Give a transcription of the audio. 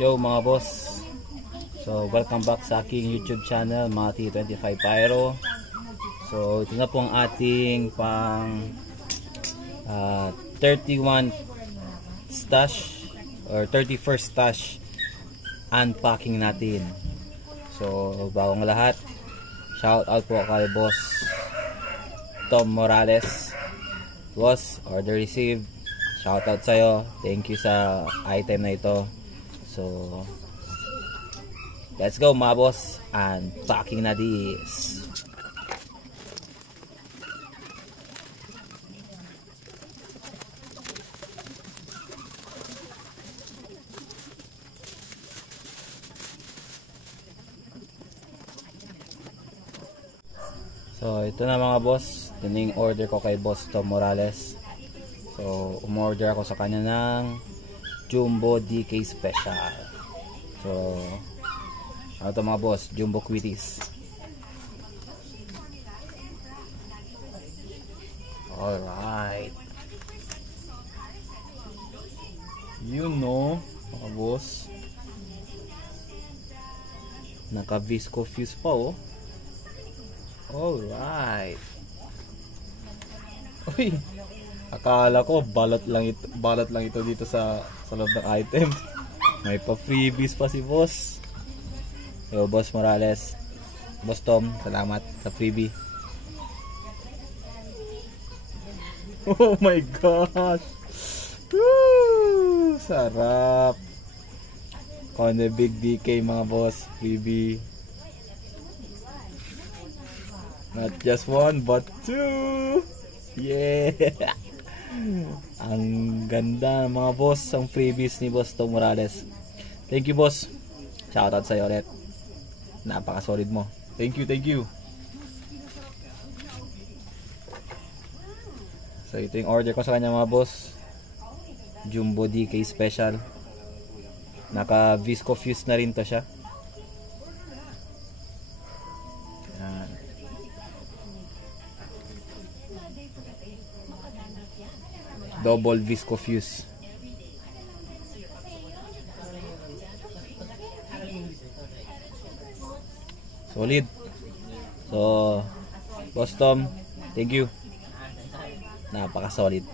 Yo mga boss, so welcome back sa aking YouTube channel, Mati25 Pyro. So ito na po ang ating pang 31 stash or 31st stash unpacking natin. So bagong lahat, shout out po kay boss Tom Morales. Boss, order received, shout out sa'yo, thank you sa item na ito. So let's go mga boss, unpacking na this. So ito na mga boss, ito na yung order ko kay boss Tom Morales. So umorder ako sa kanya ng Jumbo DK Special. So ano to mga boss, Jumbo Quitties. Alright, you know mga boss, naka visco fuse pa oh. Alright. Uy, akala ko balot lang ito dito sa loob ng item. May pa freebies pa si boss. Yo boss Morales, boss Tom, salamat sa freebie. Oh my gosh, woo, sarap. Konde Big DK mga boss, freebie. Not just one but two. Yeah. Ang ganda mga boss, ang freebies ni boss Tom Morales. Thank you boss, shoutout sa'yo ulit, napaka solid mo. Thank you. So ito yung order ko sa kanya mga boss, Jumbo DK Special. Naka visco fuse na rin to siya. Double visco fuse. Solid. So boss Tom, thank you, napaka solid.